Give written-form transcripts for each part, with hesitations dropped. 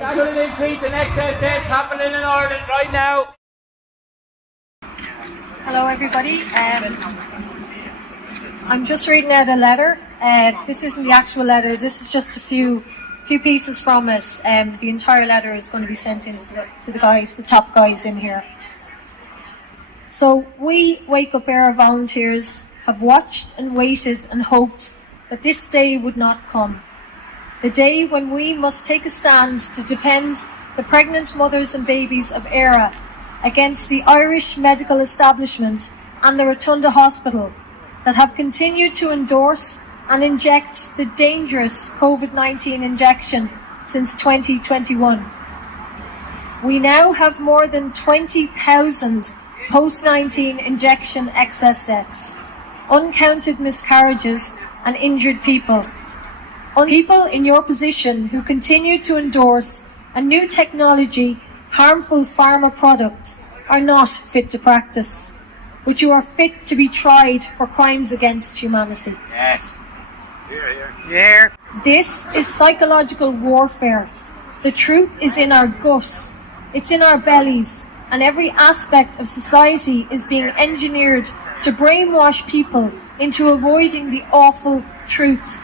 That's an increase in excess deaths happening in Ireland right now. Hello everybody, I'm just reading out a letter. This isn't the actual letter, this is just a few pieces from it. The entire letter is going to be sent in to the guys, the top guys in here. So we WakeUpéiRe volunteers have watched and waited and hoped that this day would not come. The day when we must take a stand to defend the pregnant mothers and babies of Éire against the Irish medical establishment and the Rotunda Hospital that have continued to endorse and inject the dangerous COVID-19 injection since 2021. We now have more than 20,000 post-19 injection excess deaths, uncounted miscarriages and injured people. People in your position who continue to endorse a new technology, harmful pharma product are not fit to practice, but you are fit to be tried for crimes against humanity. Yes. Yeah. This is psychological warfare. The truth is in our gut, it's in our bellies, and every aspect of society is being engineered to brainwash people into avoiding the awful truth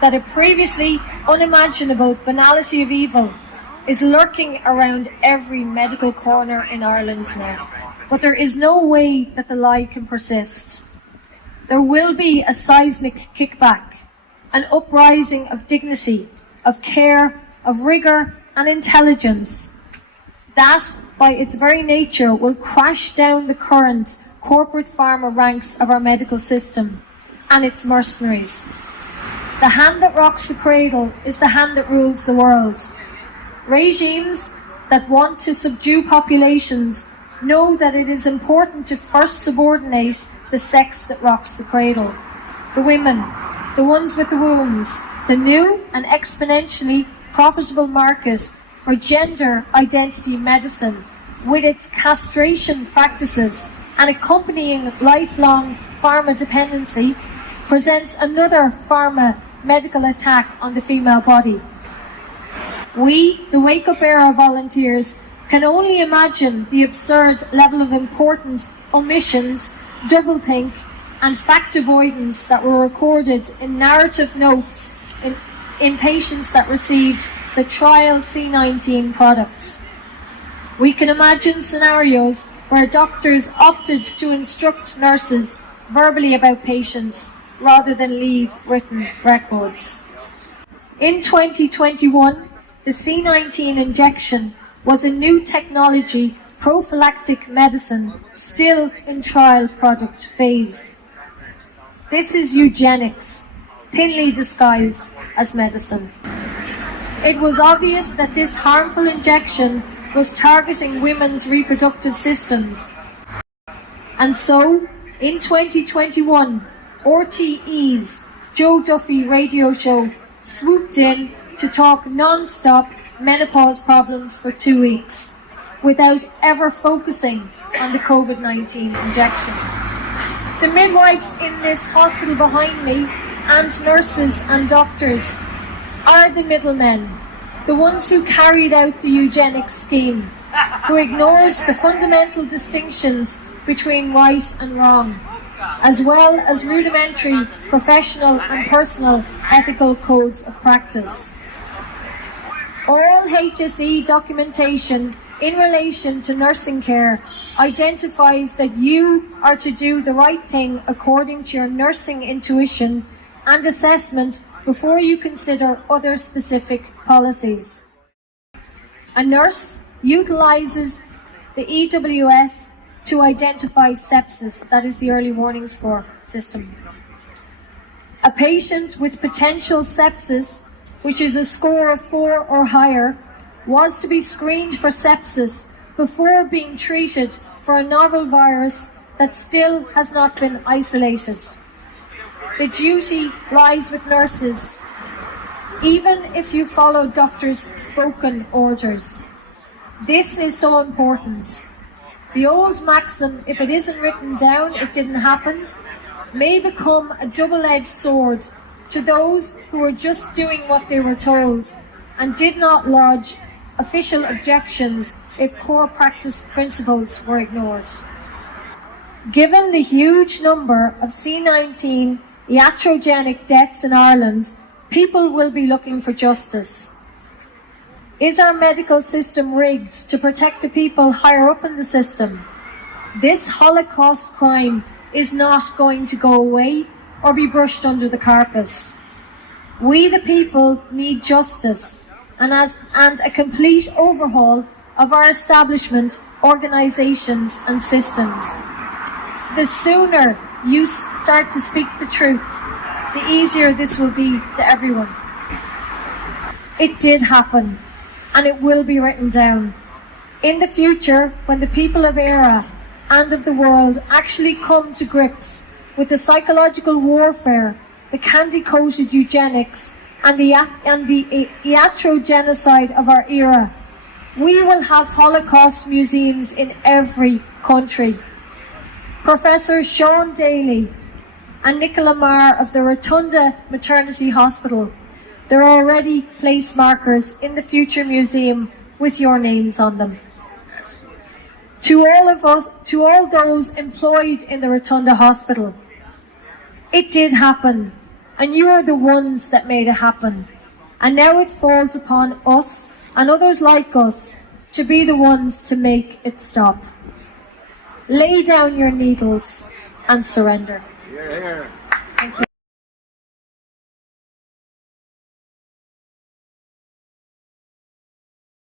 that a previously unimaginable banality of evil is lurking around every medical corner in Ireland now. But there is no way that the lie can persist. There will be a seismic kickback, an uprising of dignity, of care, of rigour and intelligence. That, by its very nature, will crash down the current corporate pharma ranks of our medical system and its mercenaries. The hand that rocks the cradle is the hand that rules the world. Regimes that want to subdue populations know that it is important to first subordinate the sex that rocks the cradle. The women, the ones with the wombs, the new and exponentially profitable market for gender identity medicine, with its castration practices and accompanying lifelong pharma dependency, presents another pharma medical attack on the female body. We, the WakeUpéiRe volunteers, can only imagine the absurd level of important omissions, doublethink and fact avoidance that were recorded in narrative notes in patients that received the trial C19 product. We can imagine scenarios where doctors opted to instruct nurses verbally about patients rather than leave written records. In 2021, the C19 injection was a new technology prophylactic medicine still in trial product phase. This is eugenics, thinly disguised as medicine. It was obvious that this harmful injection was targeting women's reproductive systems. And so, in 2021, RTE's Joe Duffy radio show swooped in to talk non-stop menopause problems for 2 weeks, without ever focusing on the COVID-19 injection. The midwives in this hospital behind me, and nurses and doctors, are the middlemen, the ones who carried out the eugenics scheme, who ignored the fundamental distinctions between right and wrong, as well as rudimentary professional and personal ethical codes of practice. All HSE documentation in relation to nursing care identifies that you are to do the right thing according to your nursing intuition and assessment before you consider other specific policies. A nurse utilises the EWS to identify sepsis, that is the early warning score system. A patient with potential sepsis, which is a score of 4 or higher, was to be screened for sepsis before being treated for a novel virus that still has not been isolated. The duty lies with nurses, even if you follow doctors' spoken orders. This is so important. The old maxim, if it isn't written down, it didn't happen, may become a double-edged sword to those who were just doing what they were told and did not lodge official objections if core practice principles were ignored. Given the huge number of C19 iatrogenic deaths in Ireland, people will be looking for justice. Is our medical system rigged to protect the people higher up in the system? This Holocaust crime is not going to go away or be brushed under the carpet. We, the people, need justice and a complete overhaul of our establishment, organisations and systems. The sooner you start to speak the truth, the easier this will be to everyone. It did happen, and it will be written down. In the future, when the people of Éire and of the world actually come to grips with the psychological warfare, the candy-coated eugenics, and the iatrogenocide of our era, we will have Holocaust museums in every country. Professor Sean Daly and Nicola Marr of the Rotunda Maternity Hospital, there are already place markers in the future museum with your names on them. To all those employed in the Rotunda Hospital, it did happen, and you are the ones that made it happen. And now it falls upon us and others like us to be the ones to make it stop. Lay down your needles and surrender. Here, here. Thank you.